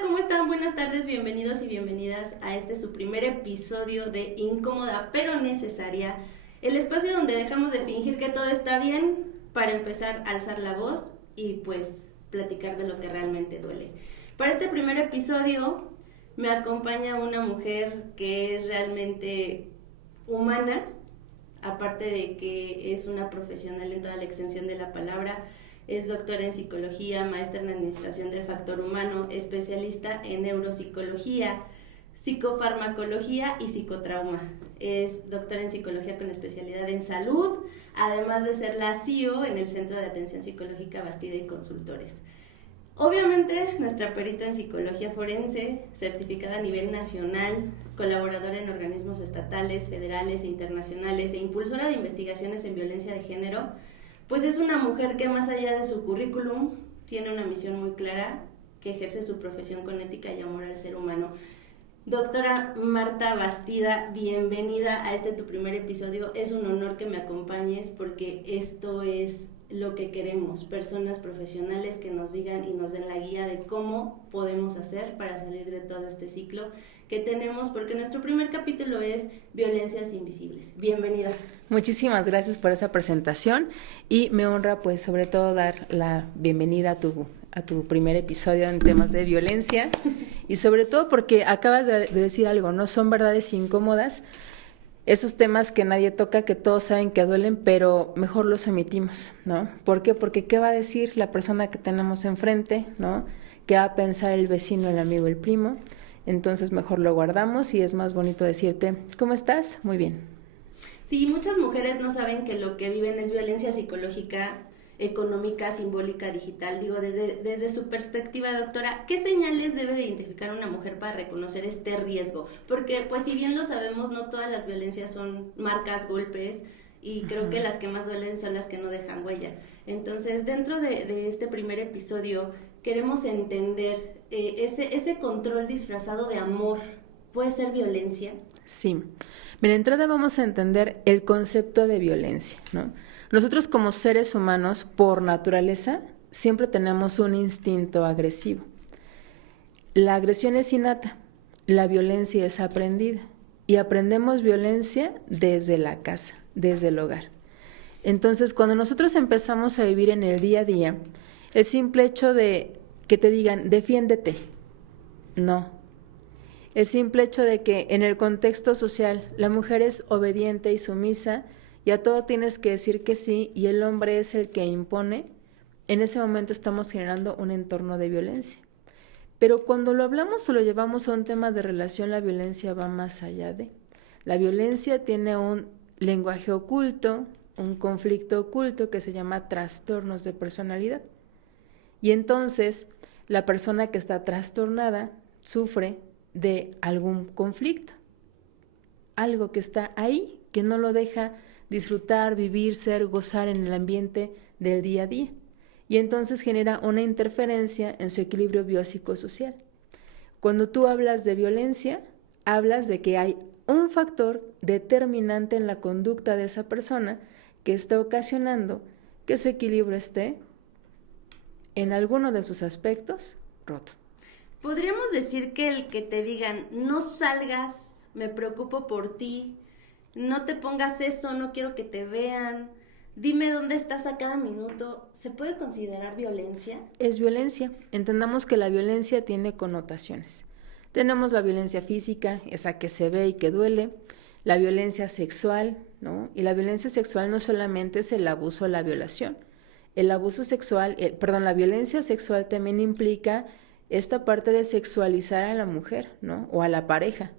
¿Cómo están? Buenas tardes, bienvenidos y bienvenidas a este su primer episodio de Incómoda pero Necesaria, el espacio donde dejamos de fingir que todo está bien para empezar a alzar la voz y pues platicar de lo que realmente duele. Para este primer episodio me acompaña una mujer que es realmente humana, aparte de que es una profesional en toda la extensión de la palabra. Es doctora en psicología, maestra en administración del factor humano, especialista en neuropsicología, psicofarmacología y psicotrauma. Es doctora en psicología con especialidad en salud, además de ser la CEO en el Centro de Atención Psicológica Bastida y Consultores. Obviamente, nuestra perita en psicología forense, certificada a nivel nacional, colaboradora en organismos estatales, federales e internacionales e impulsora de investigaciones en violencia de género, pues es una mujer que más allá de su currículum tiene una misión muy clara, que ejerce su profesión con ética y amor al ser humano. Doctora Marta Bastida, bienvenida a este tu primer episodio. Es un honor que me acompañes porque esto es lo que queremos, personas profesionales que nos digan y nos den la guía de cómo podemos hacer para salir de todo este ciclo que tenemos, porque nuestro primer capítulo es Violencias Invisibles. Bienvenida. Muchísimas gracias por esa presentación y me honra pues sobre todo dar la bienvenida a tu primer episodio en temas de violencia y sobre todo porque acabas de decir algo, ¿no? Son verdades incómodas, esos temas que nadie toca, que todos saben que duelen, pero mejor los omitimos, ¿no? ¿Por qué? Porque ¿qué va a decir la persona que tenemos enfrente, ¿no? ¿Qué va a pensar el vecino, el amigo, el primo? Entonces mejor lo guardamos y es más bonito decirte, ¿cómo estás? Muy bien. Sí, muchas mujeres no saben que lo que viven es violencia psicológica, económica, simbólica, digital. Digo, desde su perspectiva, doctora, ¿qué señales debe de identificar una mujer para reconocer este riesgo? Porque, pues, si bien lo sabemos, no todas las violencias son marcas, golpes, y creo que las que más duelen son las que no dejan huella. Entonces, dentro de este primer episodio, queremos entender ese control disfrazado de amor. ¿Puede ser violencia? Sí. Mira, de entrada vamos a entender el concepto de violencia, ¿no? Nosotros como seres humanos, por naturaleza, siempre tenemos un instinto agresivo. La agresión es innata, la violencia es aprendida y aprendemos violencia desde la casa, desde el hogar. Entonces, cuando nosotros empezamos a vivir en el día a día, el simple hecho de que te digan, defiéndete, no. El simple hecho de que en el contexto social la mujer es obediente y sumisa y a todo tienes que decir que sí y el hombre es el que impone, en ese momento estamos generando un entorno de violencia. Pero cuando lo hablamos o lo llevamos a un tema de relación, la violencia va más allá de. La violencia tiene un lenguaje oculto, un conflicto oculto que se llama trastornos de personalidad. Y entonces la persona que está trastornada sufre de algún conflicto, algo que está ahí, que no lo deja disfrutar, vivir, ser, gozar en el ambiente del día a día. Y entonces genera una interferencia en su equilibrio biopsicosocial. Cuando tú hablas de violencia, hablas de que hay un factor determinante en la conducta de esa persona que está ocasionando que su equilibrio esté en alguno de sus aspectos roto. ¿Podríamos decir que el que te digan, no salgas, me preocupo por ti, no te pongas eso, no quiero que te vean, dime dónde estás a cada minuto, ¿se puede considerar violencia? Es violencia. Entendamos que la violencia tiene connotaciones. Tenemos la violencia física, esa que se ve y que duele, la violencia sexual, ¿no? Y la violencia sexual no solamente es el abuso o la violación. El abuso sexual, la violencia sexual también implica esta parte de sexualizar a la mujer, ¿no? O a la pareja.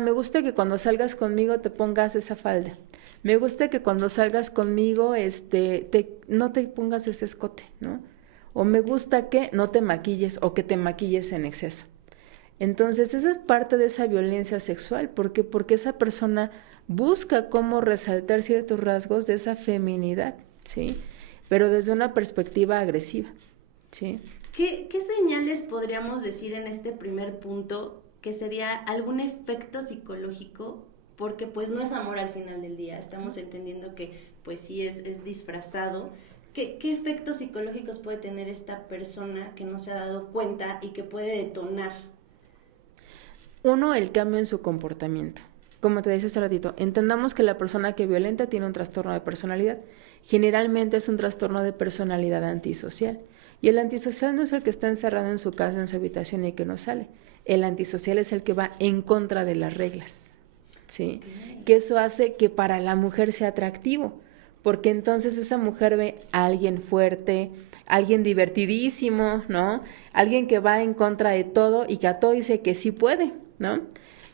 Me gusta que cuando salgas conmigo te pongas esa falda. Me gusta que cuando salgas conmigo no te pongas ese escote, ¿no? O me gusta que no te maquilles o que te maquilles en exceso. Entonces, esa es parte de esa violencia sexual. ¿Por qué? Porque esa persona busca cómo resaltar ciertos rasgos de esa feminidad, ¿sí? Pero desde una perspectiva agresiva, ¿sí? ¿Qué señales podríamos decir en este primer punto que sería algún efecto psicológico? Porque pues no es amor al final del día, estamos entendiendo que pues sí es disfrazado, ¿Qué efectos psicológicos puede tener esta persona que no se ha dado cuenta y que puede detonar? Uno, el cambio en su comportamiento. Como te decía hace ratito, entendamos que la persona que violenta tiene un trastorno de personalidad. Generalmente es un trastorno de personalidad antisocial. Y el antisocial no es el que está encerrado en su casa, en su habitación y que no sale. El antisocial es el que va en contra de las reglas. ¿Sí? Okay. Que eso hace que para la mujer sea atractivo, porque entonces esa mujer ve a alguien fuerte, alguien divertidísimo, ¿no? Alguien que va en contra de todo y que a todo dice que sí puede, ¿no?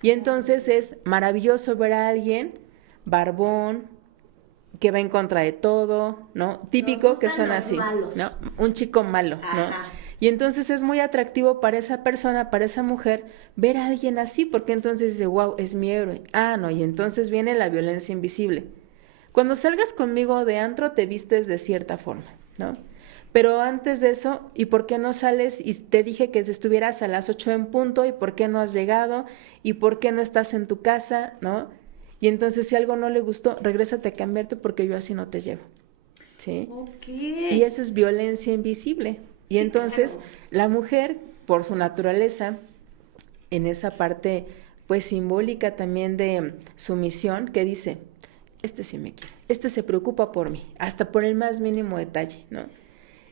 Y entonces es maravilloso ver a alguien barbón, que va en contra de todo, ¿no? Típico que son así, malos. ¿no? Un chico malo, ¿no? Ajá. Y entonces es muy atractivo para esa persona, para esa mujer, ver a alguien así, porque entonces dice, wow, es mi héroe. Ah, no, y entonces viene la violencia invisible. Cuando salgas conmigo de antro te vistes de cierta forma, ¿no? Pero antes de eso, ¿y por qué no sales? Y te dije que estuvieras a las 8 en punto, ¿y por qué no has llegado? ¿Y por qué no estás en tu casa? ¿No? Y entonces si algo no le gustó, regrésate a cambiarte porque yo así no te llevo, ¿sí? Okay. Y eso es violencia invisible. Y sí, entonces claro, la mujer, por su naturaleza, en esa parte pues simbólica también de sumisión, que dice, este sí me quiere, este se preocupa por mí, hasta por el más mínimo detalle, ¿no?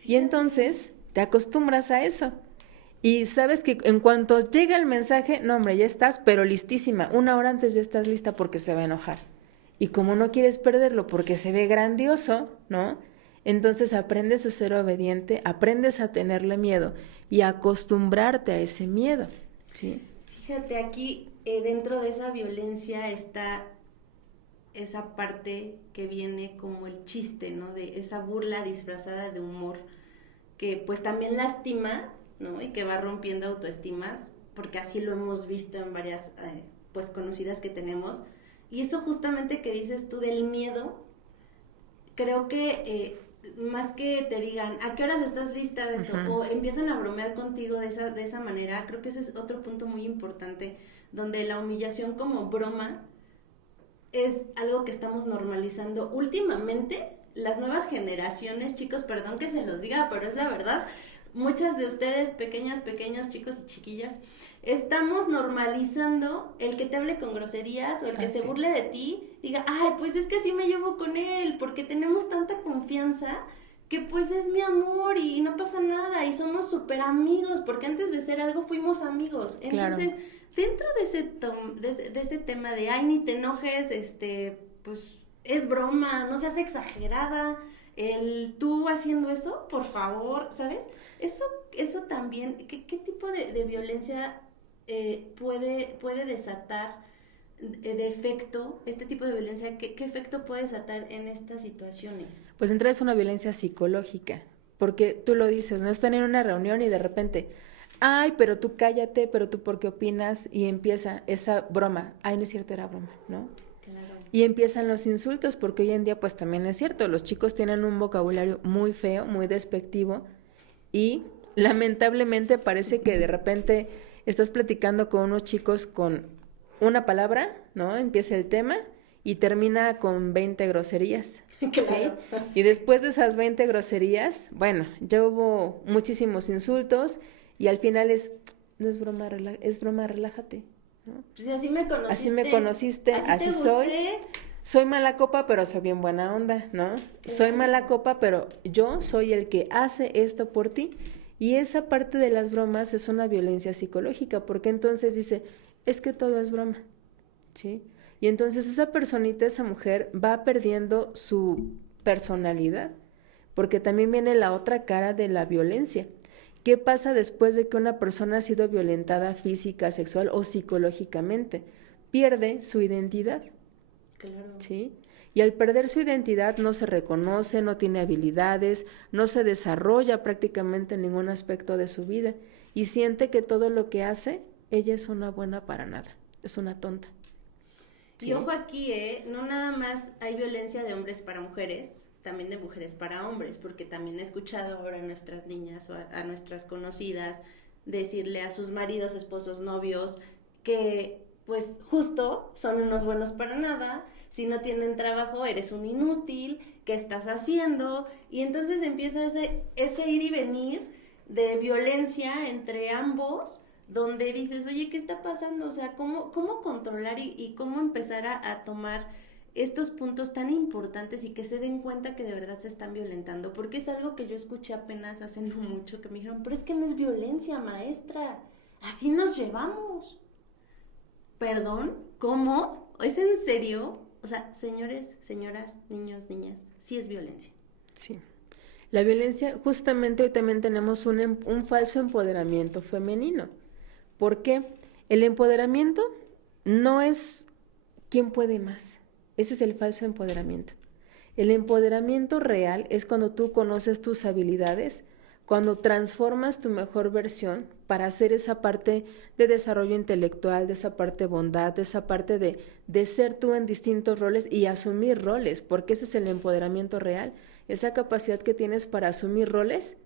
Y entonces te acostumbras a eso. Y sabes que en cuanto llega el mensaje, no hombre, ya estás, pero listísima. 1 hora antes ya estás lista porque se va a enojar. Y como no quieres perderlo porque se ve grandioso, ¿no? Entonces aprendes a ser obediente, aprendes a tenerle miedo y a acostumbrarte a ese miedo, ¿sí? Fíjate, aquí dentro de esa violencia está esa parte que viene como el chiste, ¿no? De esa burla disfrazada de humor, que pues también lastima, ¿no? Y que va rompiendo autoestimas, porque así lo hemos visto en varias pues conocidas que tenemos. Y eso justamente que dices tú del miedo, creo que más que te digan, ¿a qué horas estás lista de esto? Uh-huh. O empiezan a bromear contigo de esa manera, creo que ese es otro punto muy importante, donde la humillación como broma es algo que estamos normalizando últimamente. Las nuevas generaciones, chicos, perdón que se los diga, pero es la verdad, muchas de ustedes, pequeños, chicos y chiquillas, estamos normalizando el que te hable con groserías o el que se burle de ti, diga, ay, pues es que así me llevo con él, porque tenemos tanta confianza que pues es mi amor y no pasa nada y somos súper amigos, porque antes de ser algo fuimos amigos. Entonces, claro, dentro de ese tema de, ay, ni te enojes, pues es broma, no seas exagerada, tú haciendo eso, por favor, ¿sabes? Eso también, ¿qué tipo de violencia puede desatar de efecto, este tipo de violencia, qué efecto puede desatar en estas situaciones? Pues entra es una violencia psicológica, porque tú lo dices, no están en una reunión y de repente, ay, pero tú cállate, pero tú ¿por qué opinas? Y empieza esa broma, ay, no es cierto, era broma, ¿no? Claro. Y empiezan los insultos, porque hoy en día pues también es cierto, los chicos tienen un vocabulario muy feo, muy despectivo, y lamentablemente parece que de repente estás platicando con unos chicos con una palabra, ¿no? Empieza el tema y termina con 20 groserías, claro, ¿sí? Y después de esas 20 groserías, bueno, ya hubo muchísimos insultos y al final no es broma, es broma, relájate, ¿no? Pues así me conociste. Así soy. Soy mala copa, pero soy bien buena onda, ¿no? Soy mala copa, pero yo soy el que hace esto por ti. Y esa parte de las bromas es una violencia psicológica, porque entonces dice, es que todo es broma, ¿sí? Y entonces esa personita, esa mujer, va perdiendo su personalidad, porque también viene la otra cara de la violencia. ¿Qué pasa después de que una persona ha sido violentada física, sexual o psicológicamente? Pierde su identidad. Claro. ¿Sí? Y al perder su identidad no se reconoce, no tiene habilidades, no se desarrolla prácticamente en ningún aspecto de su vida y siente que todo lo que hace, ella es una buena para nada, es una tonta. ¿Sí? Y ojo aquí, no nada más hay violencia de hombres para mujeres, también de mujeres para hombres, porque también he escuchado ahora a nuestras niñas o a nuestras conocidas decirle a sus maridos, esposos, novios, que pues justo son unos buenos para nada, si no tienen trabajo eres un inútil, ¿qué estás haciendo? Y entonces empieza ese ir y venir de violencia entre ambos, donde dices, oye, ¿qué está pasando? O sea, ¿cómo controlar y cómo empezar a tomar estos puntos tan importantes y que se den cuenta que de verdad se están violentando? Porque es algo que yo escuché apenas hace no mucho, que me dijeron, pero es que no es violencia, maestra, así nos llevamos. ¿Perdón? ¿Cómo? ¿Es en serio? O sea, señores, señoras, niños, niñas, sí es violencia. Sí. La violencia, justamente hoy también tenemos un falso empoderamiento femenino. ¿Por qué? El empoderamiento no es quién puede más. Ese es el falso empoderamiento. El empoderamiento real es cuando tú conoces tus habilidades, cuando transformas tu mejor versión para hacer esa parte de desarrollo intelectual, de esa parte de bondad, de esa parte de ser tú en distintos roles y asumir roles, porque ese es el empoderamiento real, esa capacidad que tienes para asumir roles,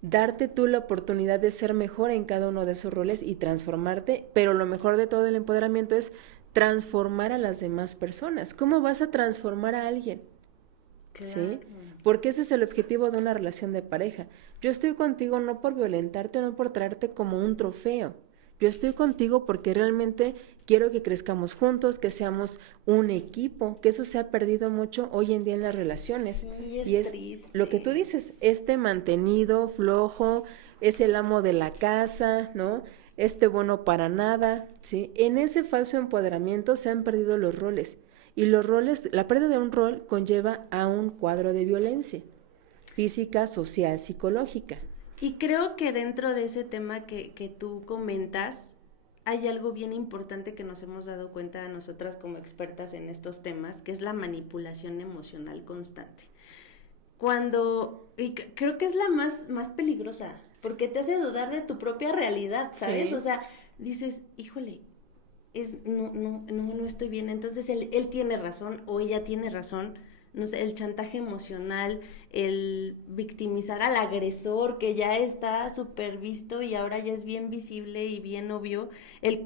darte tú la oportunidad de ser mejor en cada uno de esos roles y transformarte, pero lo mejor de todo el empoderamiento es transformar a las demás personas. ¿Cómo vas a transformar a alguien? Claro. ¿Sí? Porque ese es el objetivo de una relación de pareja. Yo estoy contigo no por violentarte, no por traerte como un trofeo. Yo estoy contigo porque realmente quiero que crezcamos juntos, que seamos un equipo, que eso se ha perdido mucho hoy en día en las relaciones. Sí, y es triste. Lo que tú dices, mantenido, flojo, es el amo de la casa, ¿no? Bueno para nada, ¿sí? En ese falso empoderamiento se han perdido los roles. Y los roles, la pérdida de un rol conlleva a un cuadro de violencia física, social, psicológica. Y creo que dentro de ese tema que tú comentas, hay algo bien importante que nos hemos dado cuenta nosotras como expertas en estos temas, que es la manipulación emocional constante. Y creo que es la más peligrosa, porque te hace dudar de tu propia realidad, ¿sabes? Sí. O sea, dices, híjole, no estoy bien, entonces él tiene razón o ella tiene razón. No sé, el chantaje emocional, el victimizar al agresor, que ya está súper visto y ahora ya es bien visible y bien obvio,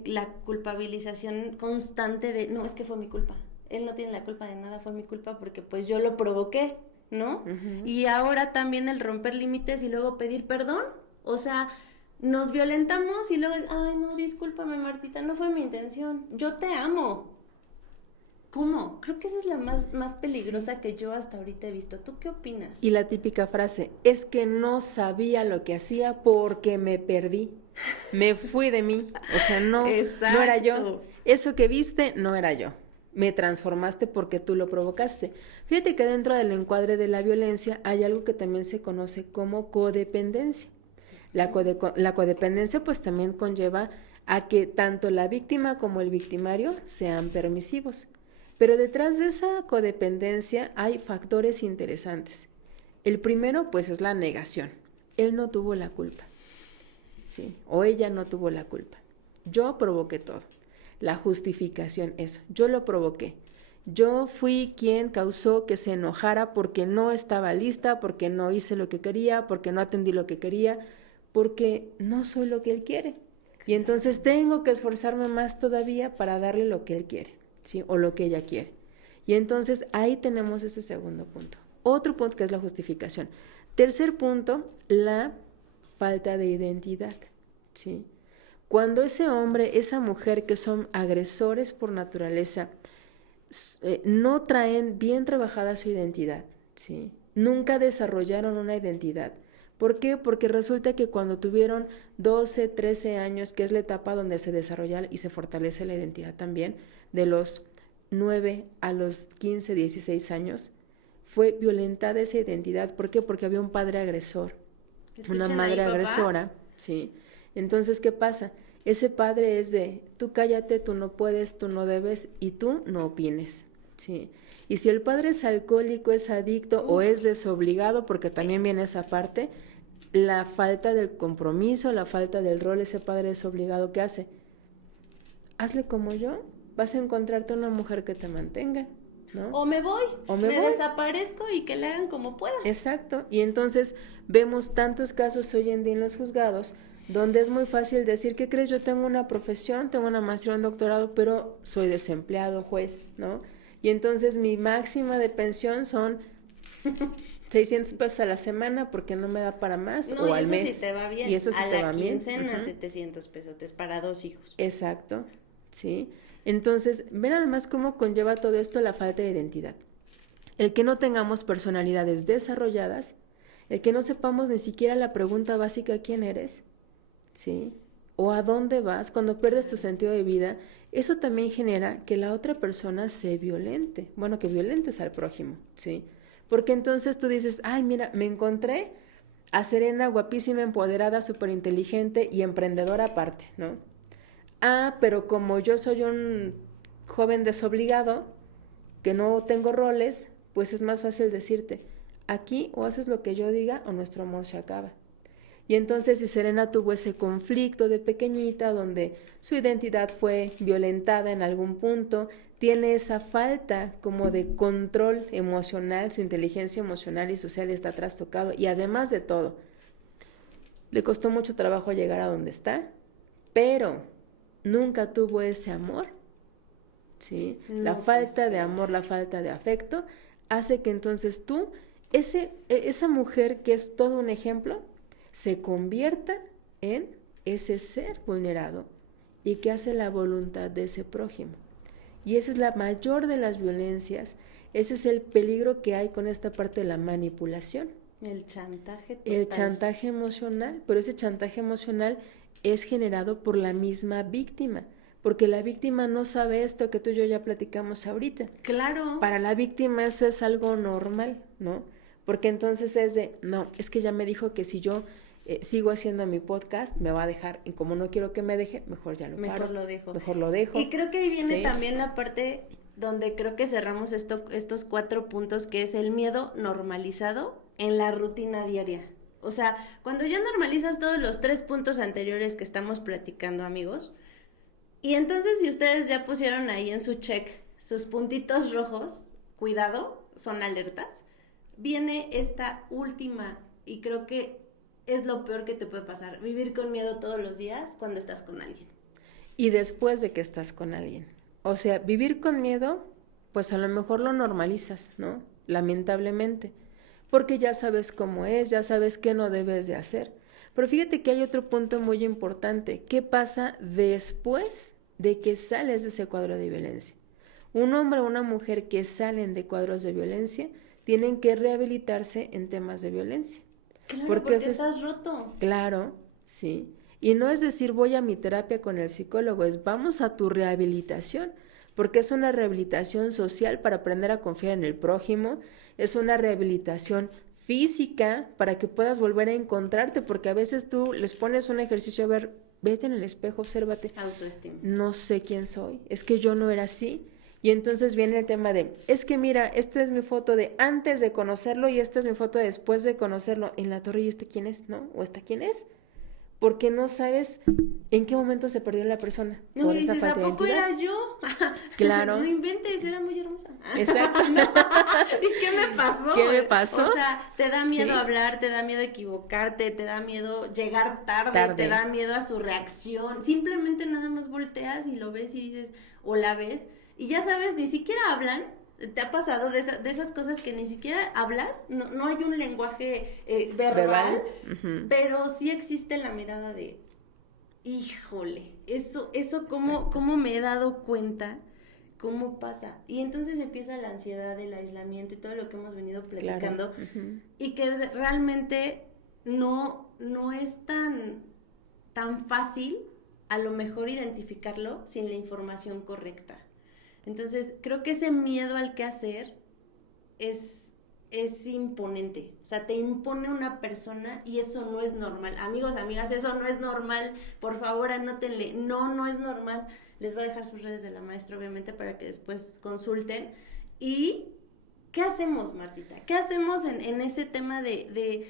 la culpabilización constante de, no, es que fue mi culpa, él no tiene la culpa de nada, fue mi culpa porque pues yo lo provoqué, ¿no? Uh-huh. Y ahora también el romper límites y luego pedir perdón, o sea, nos violentamos y luego es, ay, no, discúlpame, Martita, no fue mi intención, yo te amo. ¿Cómo? Creo que esa es la más peligrosa, sí, que yo hasta ahorita he visto. ¿Tú qué opinas? Y la típica frase, es que no sabía lo que hacía porque me perdí, me fui de mí, o sea, no era yo, eso que viste no era yo, me transformaste porque tú lo provocaste. Fíjate que dentro del encuadre de la violencia hay algo que también se conoce como codependencia. La codependencia pues también conlleva a que tanto la víctima como el victimario sean permisivos. Pero detrás de esa codependencia hay factores interesantes. El primero, pues, es la negación. Él no tuvo la culpa, ¿sí? O ella no tuvo la culpa. Yo provoqué todo. La justificación es, yo lo provoqué. Yo fui quien causó que se enojara porque no estaba lista, porque no hice lo que quería, porque no atendí lo que quería, porque no soy lo que él quiere. Y entonces tengo que esforzarme más todavía para darle lo que él quiere. ¿Sí? O lo que ella quiere. Y entonces ahí tenemos ese segundo punto. Otro punto que es la justificación. Tercer punto, la falta de identidad. ¿Sí? Cuando ese hombre, esa mujer que son agresores por naturaleza, no traen bien trabajada su identidad, ¿sí? Nunca desarrollaron una identidad. ¿Por qué? Porque resulta que cuando tuvieron 12, 13 años, que es la etapa donde se desarrolla y se fortalece la identidad también, de los 9 a los 15, 16 años, fue violentada esa identidad. ¿Por qué? Porque había un padre agresor, una madre agresora. Sí. Entonces, ¿qué pasa? Ese padre es de, tú cállate, tú no puedes, tú no debes y tú no opines. Sí. Y si el padre es alcohólico, es adicto o es desobligado, porque también viene esa parte, la falta del compromiso, la falta del rol, ese padre desobligado, ¿qué hace? Hazle como yo, vas a encontrarte una mujer que te mantenga, ¿no? O me voy, me desaparezco y que le hagan como puedan. Exacto, y entonces vemos tantos casos hoy en día en los juzgados donde es muy fácil decir, ¿qué crees? Yo tengo una profesión, tengo una maestría, un doctorado, pero soy desempleado, juez, ¿no? Y entonces mi máxima de pensión son 600 pesos a la semana porque no me da para más, no, o al mes. Sí te va bien. Y eso sí te va bien. A la quincena, 700 pesos para 2 hijos. Exacto, ¿sí? Entonces, ven además cómo conlleva todo esto la falta de identidad. El que no tengamos personalidades desarrolladas, el que no sepamos ni siquiera la pregunta básica ¿quién eres? ¿Sí? O ¿a dónde vas? Cuando pierdes tu sentido de vida, eso también genera que la otra persona se violente. Bueno, que violentes al prójimo, ¿sí? Porque entonces tú dices, ay, mira, me encontré a Serena guapísima, empoderada, súper inteligente y emprendedora aparte, ¿no? Ah, pero como yo soy un joven desobligado, que no tengo roles, pues es más fácil decirte, aquí o haces lo que yo diga o nuestro amor se acaba. Y entonces si Serena tuvo ese conflicto de pequeñita donde su identidad fue violentada en algún punto, tiene esa falta como de control emocional, su inteligencia emocional y social está trastocado y además de todo, le costó mucho trabajo llegar a donde está, pero nunca tuvo ese amor, ¿sí? No, la falta de amor, la falta de afecto hace que entonces tú, esa mujer que es todo un ejemplo, se convierta en ese ser vulnerado y que hace la voluntad de ese prójimo. Y esa es la mayor de las violencias, ese es el peligro que hay con esta parte de la manipulación. El chantaje total. El chantaje emocional, pero ese chantaje emocional es generado por la misma víctima, porque la víctima no sabe esto que tú y yo ya platicamos ahorita. Claro. Para la víctima eso es algo normal, ¿no? Porque entonces es de, no, es que ya me dijo que si yo sigo haciendo mi podcast, me va a dejar, y como no quiero que me deje, mejor ya lo paro. Mejor lo dejo. Mejor lo dejo. Y creo que ahí viene también la parte donde creo que cerramos estos 4 puntos, que es el miedo normalizado en la rutina diaria. O sea, cuando ya normalizas todos los 3 puntos anteriores que estamos platicando, amigos, y entonces si ustedes ya pusieron ahí en su check sus puntitos rojos, cuidado, son alertas, viene esta última, y creo que es lo peor que te puede pasar, vivir con miedo todos los días cuando estás con alguien. Y después de que estás con alguien. O sea, vivir con miedo, pues a lo mejor lo normalizas, ¿no? Lamentablemente. Porque ya sabes cómo es, ya sabes qué no debes de hacer. Pero fíjate que hay otro punto muy importante. ¿Qué pasa después de que sales de ese cuadro de violencia? Un hombre o una mujer que salen de cuadros de violencia tienen que rehabilitarse en temas de violencia. Claro, porque estás roto. Claro, sí. Y no es decir voy a mi terapia con el psicólogo, es vamos a tu rehabilitación, porque es una rehabilitación social para aprender a confiar en el prójimo, es una rehabilitación física para que puedas volver a encontrarte, porque a veces tú les pones un ejercicio, a ver, vete en el espejo, obsérvate. Autoestima. No sé quién soy, es que yo no era así. Y entonces viene el tema de, es que mira, esta es mi foto de antes de conocerlo y esta es mi foto de después de conocerlo. En la torre, ¿y este quién es? ¿No? ¿O esta quién es? Porque no sabes en qué momento se perdió la persona. No, y dices, ¿a poco era yo? Claro. No inventes, era muy hermosa. Exacto. ¿Y qué me pasó? ¿Qué me pasó? O sea, te da miedo hablar, te da miedo equivocarte, te da miedo llegar tarde, te da miedo a su reacción. Simplemente nada más volteas y lo ves y dices, o la ves, y ya sabes, ni siquiera hablan. ¿Te ha pasado de esas cosas que ni siquiera hablas? No hay un lenguaje verbal. Uh-huh. Pero sí existe la mirada de, híjole, eso cómo me he dado cuenta, cómo pasa. Y entonces empieza la ansiedad, el aislamiento y todo lo que hemos venido platicando. Claro. Uh-huh. Y que realmente no es tan fácil a lo mejor identificarlo sin la información correcta. Entonces, creo que ese miedo al qué hacer es imponente. O sea, te impone una persona y eso no es normal. Amigos, amigas, eso no es normal. Por favor, anótenle. No es normal. Les voy a dejar sus redes de la maestra, obviamente, para que después consulten. ¿Y qué hacemos, Martita? ¿Qué hacemos en ese tema de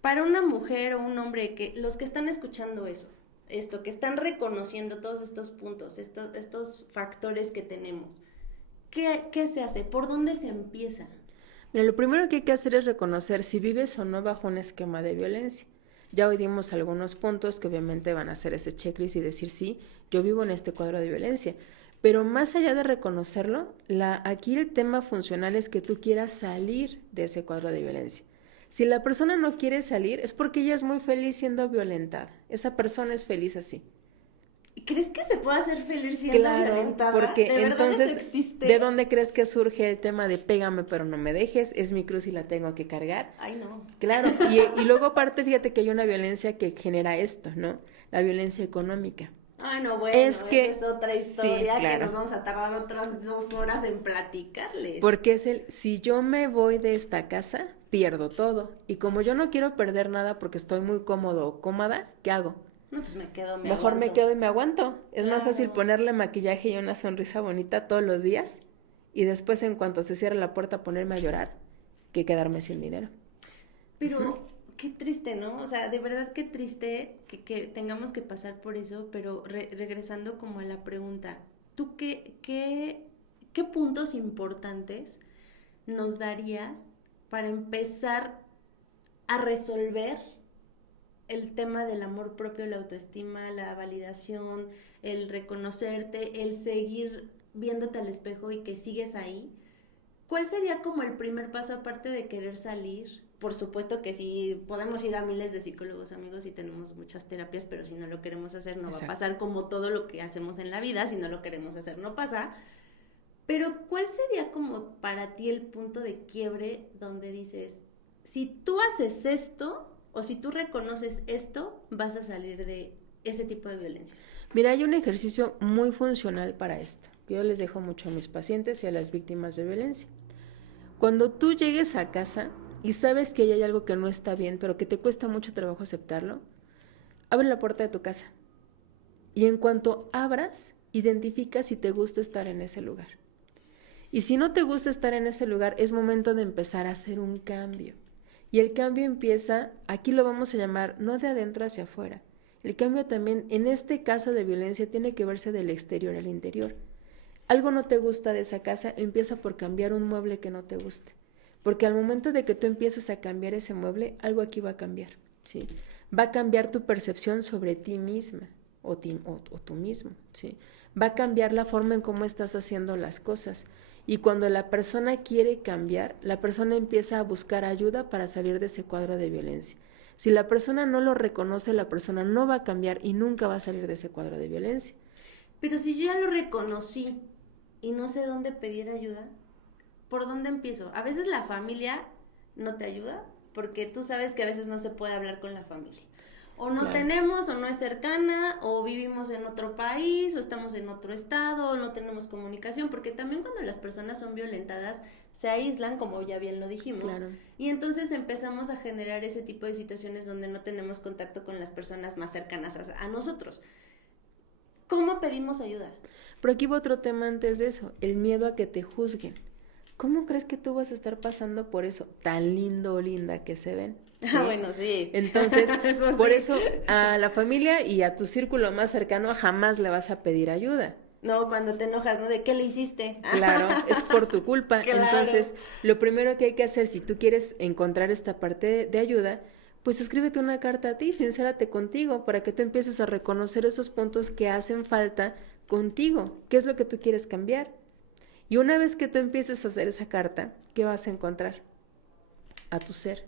para una mujer o un hombre, que los que están escuchando esto, que están reconociendo todos estos puntos, estos factores que tenemos? ¿Qué se hace? ¿Por dónde se empieza? Mira, lo primero que hay que hacer es reconocer si vives o no bajo un esquema de violencia. Ya hoy dimos algunos puntos que obviamente van a hacer ese checklist y decir, sí, yo vivo en este cuadro de violencia. Pero más allá de reconocerlo, aquí el tema funcional es que tú quieras salir de ese cuadro de violencia. Si la persona no quiere salir, es porque ella es muy feliz siendo violentada. Esa persona es feliz así. ¿Crees que se puede hacer feliz siendo violentada? Porque ¿De verdad entonces, eso existe? ¿de dónde crees que surge el tema de pégame pero no me dejes? Es mi cruz y la tengo que cargar. Ay, no. Claro, y luego aparte, fíjate que hay una violencia que genera esto, ¿no? La violencia económica. Ay, no, bueno, esa es otra historia, sí, claro, que nos vamos a tardar otras 2 horas en platicarles. Porque es si yo me voy de esta casa, pierdo todo. Y como yo no quiero perder nada porque estoy muy cómodo o cómoda, ¿qué hago? No, pues me quedo, Mejor aguanto. Me quedo y me aguanto. Es más fácil ponerle maquillaje y una sonrisa bonita todos los días y después en cuanto se cierre la puerta ponerme a llorar que quedarme sin dinero. Pero qué triste, ¿no? O sea, de verdad qué triste que tengamos que pasar por eso, pero regresando como a la pregunta, ¿tú qué puntos importantes nos darías para empezar a resolver el tema del amor propio, la autoestima, la validación, el reconocerte, el seguir viéndote al espejo y que sigues ahí? ¿Cuál sería como el primer paso aparte de querer salir? Por supuesto que sí, podemos ir a miles de psicólogos, amigos, y tenemos muchas terapias, pero si no lo queremos hacer no va a pasar, como todo lo que hacemos en la vida, si no lo queremos hacer no pasa. Pero ¿cuál sería como para ti el punto de quiebre donde dices, si tú haces esto o si tú reconoces esto, vas a salir de ese tipo de violencias? Mira, hay un ejercicio muy funcional para esto, que yo les dejo mucho a mis pacientes y a las víctimas de violencia. Cuando tú llegues a casa y sabes que hay algo que no está bien, pero que te cuesta mucho trabajo aceptarlo, abre la puerta de tu casa. Y en cuanto abras, identifica si te gusta estar en ese lugar. Y si no te gusta estar en ese lugar, es momento de empezar a hacer un cambio. Y el cambio empieza, aquí lo vamos a llamar, no de adentro hacia afuera. El cambio también, en este caso de violencia, tiene que verse del exterior al interior. Algo no te gusta de esa casa, empieza por cambiar un mueble que no te guste. Porque al momento de que tú empiezas a cambiar ese mueble, algo aquí va a cambiar, ¿sí? Va a cambiar tu percepción sobre ti misma o tú mismo, ¿sí? Va a cambiar la forma en cómo estás haciendo las cosas. Y cuando la persona quiere cambiar, la persona empieza a buscar ayuda para salir de ese cuadro de violencia. Si la persona no lo reconoce, la persona no va a cambiar y nunca va a salir de ese cuadro de violencia. Pero si yo ya lo reconocí y no sé dónde pedir ayuda, ¿por dónde empiezo? A veces la familia no te ayuda porque tú sabes que a veces no se puede hablar con la familia. O no tenemos, o no es cercana, o vivimos en otro país, o estamos en otro estado, o no tenemos comunicación, porque también cuando las personas son violentadas se aíslan, como ya bien lo dijimos, y entonces empezamos a generar ese tipo de situaciones donde no tenemos contacto con las personas más cercanas a nosotros. ¿Cómo pedimos ayuda? Pero aquí va otro tema antes de eso, el miedo a que te juzguen. ¿Cómo crees que tú vas a estar pasando por eso tan lindo o linda que se ven? ¿Sí? Bueno, sí. Entonces, por eso a la familia y a tu círculo más cercano jamás le vas a pedir ayuda. No, cuando te enojas, ¿no? ¿De qué le hiciste? Claro, es por tu culpa. Claro. Entonces, lo primero que hay que hacer, si tú quieres encontrar esta parte de ayuda, pues escríbete una carta a ti, sincérate contigo, para que tú empieces a reconocer esos puntos que hacen falta contigo. ¿Qué es lo que tú quieres cambiar? Y una vez que tú empieces a hacer esa carta, ¿qué vas a encontrar? A tu ser.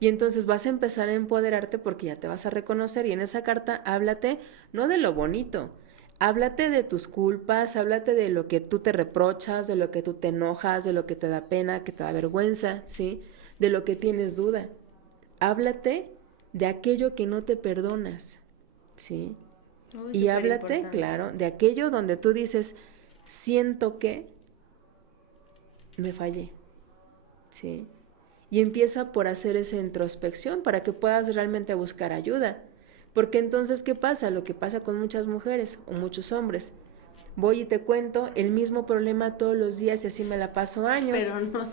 Y entonces vas a empezar a empoderarte porque ya te vas a reconocer y en esa carta háblate no de lo bonito, háblate de tus culpas, háblate de lo que tú te reprochas, de lo que tú te enojas, de lo que te da pena, que te da vergüenza, ¿sí? De lo que tienes duda. Háblate de aquello que no te perdonas, ¿sí? Y háblate, claro, de aquello donde tú dices, siento que me fallé, ¿sí? Y empieza por hacer esa introspección para que puedas realmente buscar ayuda. Porque entonces, ¿qué pasa? Lo que pasa con muchas mujeres o muchos hombres. Voy y te cuento el mismo problema todos los días y así me la paso años. Pero no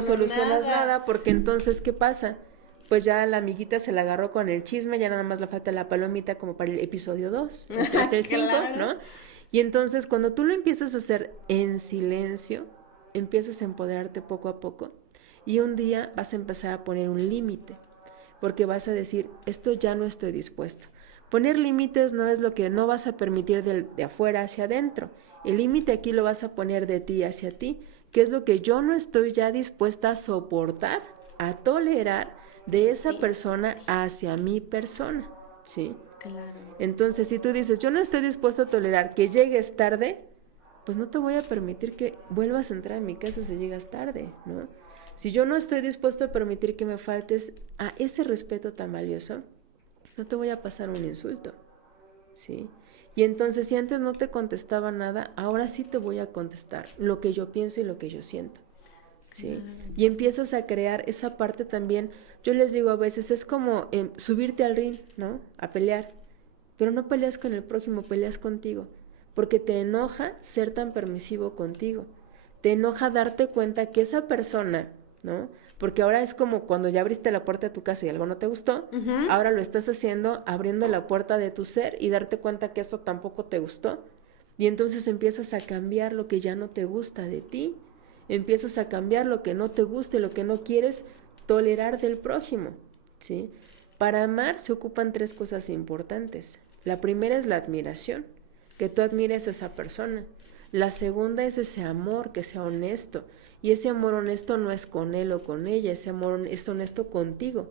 solucionas nada. Porque entonces, ¿qué pasa? Pues ya la amiguita se la agarró con el chisme, ya nada más le falta la palomita como para el episodio 2, el 3, el 5, claro. ¿No? Y entonces cuando tú lo empiezas a hacer en silencio, empiezas a empoderarte poco a poco y un día vas a empezar a poner un límite. porque vas a decir, esto ya no estoy dispuesto. Poner límites no es lo que no vas a permitir de afuera hacia adentro. El límite aquí lo vas a poner de ti hacia ti, que es lo que yo no estoy ya dispuesta a soportar, a tolerar de esa persona hacia mi persona, ¿sí? Claro. Entonces, si tú dices, yo no estoy dispuesto a tolerar que llegues tarde, pues no te voy a permitir que vuelvas a entrar a mi casa si llegas tarde, ¿no? Si yo no estoy dispuesto a permitir que me faltes a ese respeto tan valioso, no te voy a pasar un insulto, ¿sí? Y entonces, si antes no te contestaba nada, ahora sí te voy a contestar lo que yo pienso y lo que yo siento, ¿sí? Y empiezas a crear esa parte también. Yo les digo a veces, es como subirte al ring, ¿no? A pelear, pero no peleas con el prójimo, peleas contigo, porque te enoja ser tan permisivo contigo, te enoja darte cuenta que esa persona, ¿no? Porque ahora es como cuando ya abriste la puerta de tu casa y algo no te gustó, ahora lo estás haciendo abriendo la puerta de tu ser y darte cuenta que eso tampoco te gustó. Y entonces empiezas a cambiar lo que ya no te gusta de ti, empiezas a cambiar lo que no te gusta y lo que no quieres tolerar del prójimo, ¿sí? Para amar se ocupan 3 cosas importantes. La primera es la admiración, que tú admires a esa persona. La segunda es ese amor, que sea honesto. Y ese amor honesto no es con él o con ella, ese amor es honesto contigo.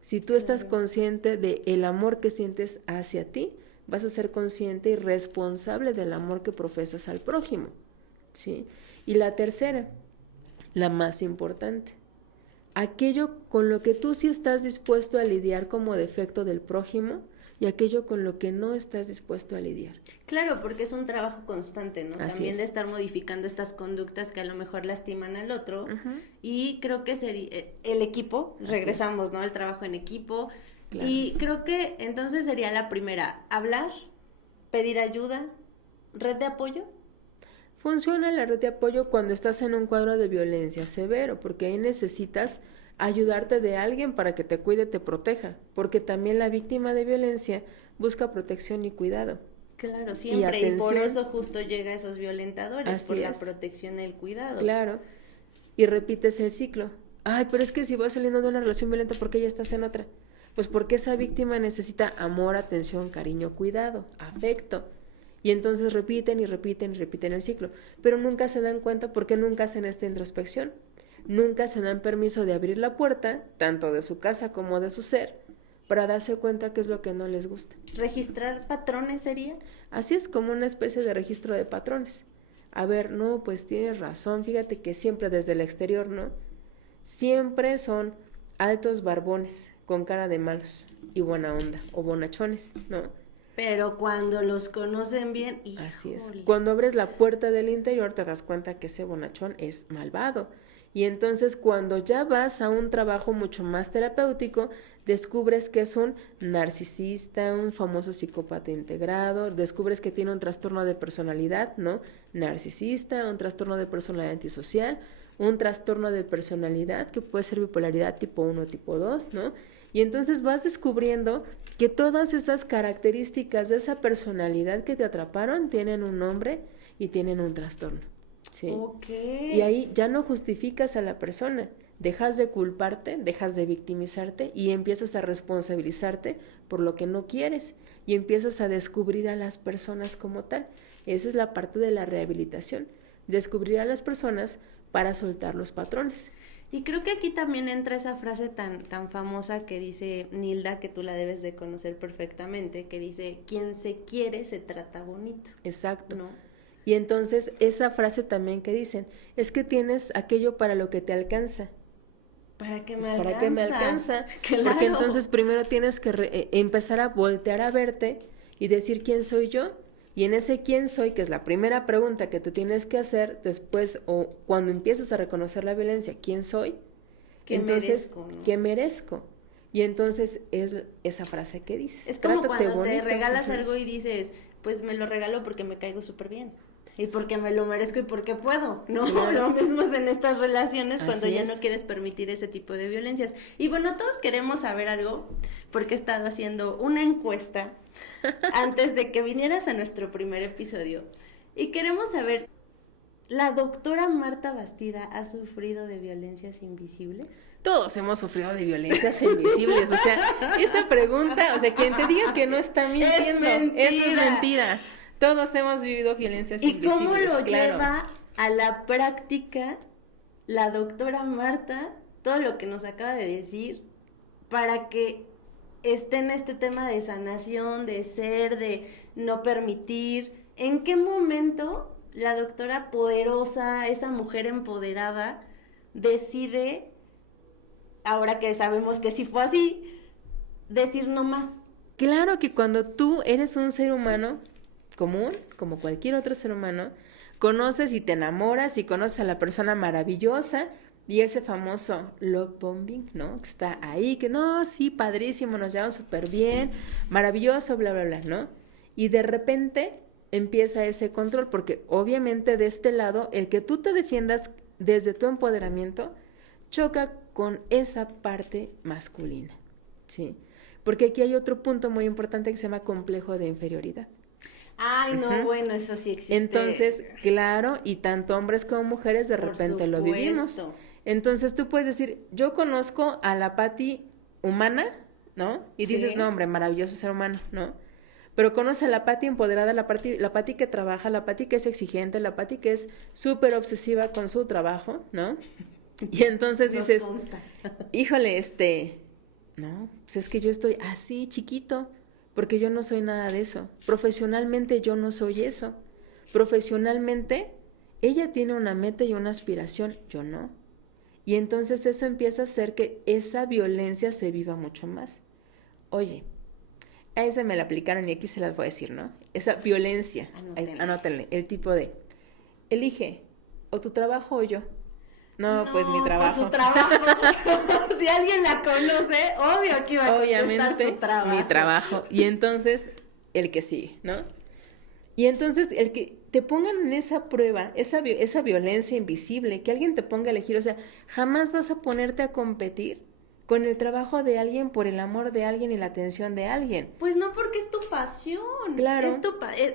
Si tú estás consciente del amor que sientes hacia ti, vas a ser consciente y responsable del amor que profesas al prójimo, ¿sí? Y la tercera, la más importante, aquello con lo que tú sí estás dispuesto a lidiar como defecto del prójimo y aquello con lo que no estás dispuesto a lidiar. Claro, porque es un trabajo constante, ¿no? Así También es. de estar modificando estas conductas que a lo mejor lastiman al otro. Y creo que sería el equipo, regresamos, ¿no? El trabajo en equipo. Claro. Y creo que entonces sería la primera, hablar, pedir ayuda, red de apoyo. Funciona la red de apoyo cuando estás en un cuadro de violencia severo, porque ahí necesitas ayudarte de alguien para que te cuide, te proteja, porque también la víctima de violencia busca protección y cuidado. Claro, siempre, y por eso justo llega a esos violentadores, Así por la es. protección y el cuidado. Claro, y repites el ciclo. Ay, pero es que si vas saliendo de una relación violenta, ¿por qué ya estás en otra? Pues porque esa víctima necesita amor, atención, cariño, cuidado, afecto. Y entonces repiten y repiten y repiten el ciclo, pero nunca se dan cuenta porque nunca hacen esta introspección. Nunca se dan permiso de abrir la puerta, tanto de su casa como de su ser, para darse cuenta qué es lo que no les gusta. ¿Registrar patrones sería? Así es, como una especie de registro de patrones. A ver, no, pues tienes razón, fíjate que siempre desde el exterior, ¿no? Siempre son altos barbones, con cara de malos y buena onda, o bonachones, ¿no? Pero cuando los conocen bien, ¡híjole! Así es. Cuando abres la puerta del interior te das cuenta que ese bonachón es malvado. Y entonces cuando ya vas a un trabajo mucho más terapéutico, descubres que es un narcisista, un famoso psicópata integrado, descubres que tiene un trastorno de personalidad, ¿no? Narcisista, un trastorno de personalidad antisocial, un trastorno de personalidad que puede ser bipolaridad tipo 1 o tipo 2, ¿no? Y entonces vas descubriendo que todas esas características de esa personalidad que te atraparon tienen un nombre y tienen un trastorno. Sí. Okay. Y ahí ya no justificas a la persona, dejas de culparte, dejas de victimizarte y empiezas a responsabilizarte por lo que no quieres y empiezas a descubrir a las personas como tal. Esa es la parte de la rehabilitación, descubrir a las personas para soltar los patrones. Y creo que aquí también entra esa frase tan famosa que dice Nilda, que tú la debes de conocer perfectamente, que dice, quien se quiere se trata bonito. Exacto. ¿No? Y entonces esa frase también que dicen, es que tienes aquello para lo que te alcanza. ¿Para qué me pues alcanza? ¿Para qué me alcanza? Claro. Porque entonces primero tienes que empezar a voltear a verte y decir quién soy yo. Y en ese quién soy, que es la primera pregunta que te tienes que hacer después o cuando empiezas a reconocer la violencia, ¿quién soy? ¿Qué entonces, merezco, ¿no? ¿qué merezco? Y entonces es esa frase que dices. Es como Trátate cuando bonito. te regalas algo y dices, pues me lo regalo porque me caigo súper bien. Y porque me lo merezco y porque puedo, ¿no? Claro. Lo mismo es en estas relaciones cuando Así ya es. no quieres permitir ese tipo de violencias. Y bueno, todos queremos saber algo, porque he estado haciendo una encuesta antes de que vinieras a nuestro primer episodio. Y queremos saber, ¿La doctora Marta Bastida ha sufrido de violencias invisibles? Todos hemos sufrido de violencias invisibles, o sea, esa pregunta, o sea, quien te diga que no está mintiendo, eso es mentira. Todos hemos vivido violencias invisibles. ¿Y cómo lo lleva a la práctica la doctora Marta, todo lo que nos acaba de decir, para que esté en este tema de sanación, de ser, de no permitir? ¿En qué momento la doctora poderosa, esa mujer empoderada, decide, ahora que sabemos que sí fue así, decir no más? Claro que cuando tú eres un ser humano común, como cualquier otro ser humano, conoces y te enamoras y conoces a la persona maravillosa y ese famoso love bombing, ¿no? Que está ahí, que no, sí, padrísimo, nos llevan súper bien, maravilloso, bla, bla, bla, ¿no? Y de repente empieza ese control, porque obviamente de este lado, el que tú te defiendas desde tu empoderamiento choca con esa parte masculina, ¿sí? Porque aquí hay otro punto muy importante que se llama complejo de inferioridad. Ay, no, bueno, eso sí existe. Entonces, claro, y tanto hombres como mujeres de repente lo vivimos. Entonces tú puedes decir, yo conozco a la Pati humana, ¿no? Y dices, no, hombre, maravilloso ser humano, ¿no? Pero conoces a la Pati empoderada, la Pati que trabaja, la Pati que es exigente, la Pati que es súper obsesiva con su trabajo, ¿no? Y entonces dices, híjole, no, pues es que yo estoy así chiquito, porque yo no soy nada de eso. Profesionalmente yo no soy eso. Profesionalmente ella tiene una meta y una aspiración, yo no. Y entonces eso empieza a hacer que esa violencia se viva mucho más. Oye, a esa me la aplicaron y aquí se las voy a decir, ¿no? Esa violencia, anótenle, el tipo de, elige, o tu trabajo o yo. No, pues mi trabajo. Pues su trabajo. Si alguien la conoce, obvio que iba a contestar su trabajo. Mi trabajo. Y entonces, el que sigue, ¿no? Y entonces, el que te pongan en esa prueba, esa violencia invisible, que alguien te ponga a elegir, o sea, jamás vas a ponerte a competir con el trabajo de alguien por el amor de alguien y la atención de alguien. Pues no, porque es tu pasión. Claro.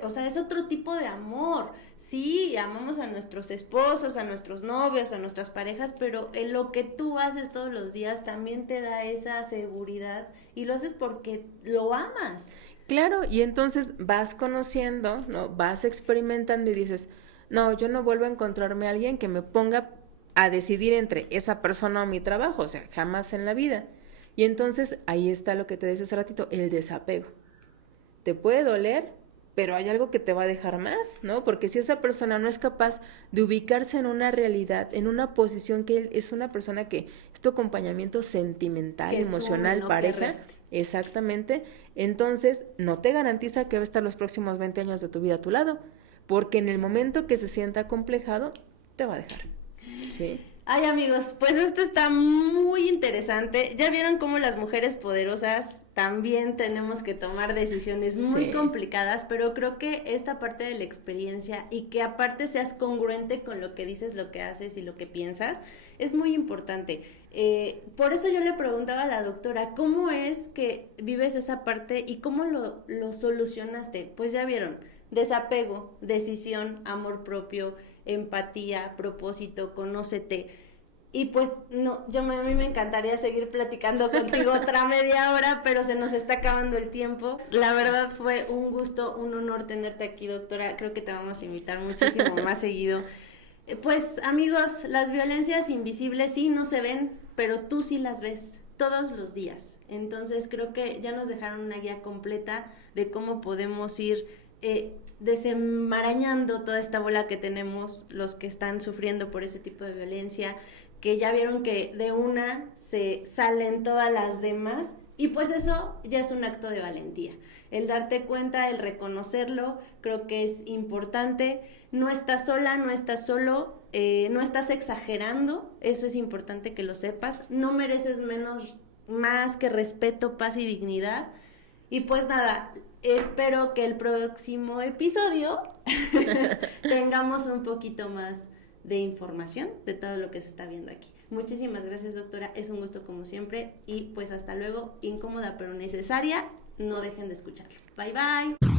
O sea, es otro tipo de amor. Sí, amamos a nuestros esposos, a nuestros novios, a nuestras parejas, pero en lo que tú haces todos los días también te da esa seguridad y lo haces porque lo amas. Claro, y entonces vas conociendo, ¿no? Vas experimentando y dices, no, yo no vuelvo a encontrarme a alguien que me ponga a decidir entre esa persona o mi trabajo, o sea, jamás en la vida. Y entonces ahí está lo que te decía hace ratito, el desapego. Te puede doler, pero hay algo que te va a dejar más, ¿no? Porque si esa persona no es capaz de ubicarse en una realidad, en una posición que él es una persona que es tu acompañamiento sentimental, que emocional, no pareja, exactamente, entonces no te garantiza que va a estar los próximos 20 años de tu vida a tu lado, porque en el momento que se sienta acomplejado, te va a dejar. Sí. Ay, amigos, pues esto está muy interesante. Ya vieron cómo las mujeres poderosas también tenemos que tomar decisiones muy complicadas, pero creo que esta parte de la experiencia y que aparte seas congruente con lo que dices, lo que haces y lo que piensas, es muy importante. Por eso yo le preguntaba a la doctora, ¿cómo es que vives esa parte y cómo lo solucionaste? Pues ya vieron, desapego, decisión, amor propio, empatía, propósito, conócete. Y pues no, a mí me encantaría seguir platicando contigo otra media hora, pero se nos está acabando el tiempo. La verdad fue un gusto, un honor tenerte aquí, doctora. Creo que te vamos a invitar muchísimo más seguido. Pues amigos, las violencias invisibles sí no se ven, pero tú sí las ves todos los días. Entonces creo que ya nos dejaron una guía completa de cómo podemos ir desenmarañando toda esta bola que tenemos los que están sufriendo por ese tipo de violencia, que ya vieron que de una se salen todas las demás, y pues eso ya es un acto de valentía, el darte cuenta, el reconocerlo, creo que es importante. No estás sola, no estás solo, no estás exagerando, eso es importante que lo sepas, no mereces más que respeto, paz y dignidad. Y pues nada, espero que el próximo episodio tengamos un poquito más de información de todo lo que se está viendo aquí. Muchísimas gracias, doctora, es un gusto como siempre y pues hasta luego. Incómoda pero necesaria, no dejen de escucharlo. Bye bye.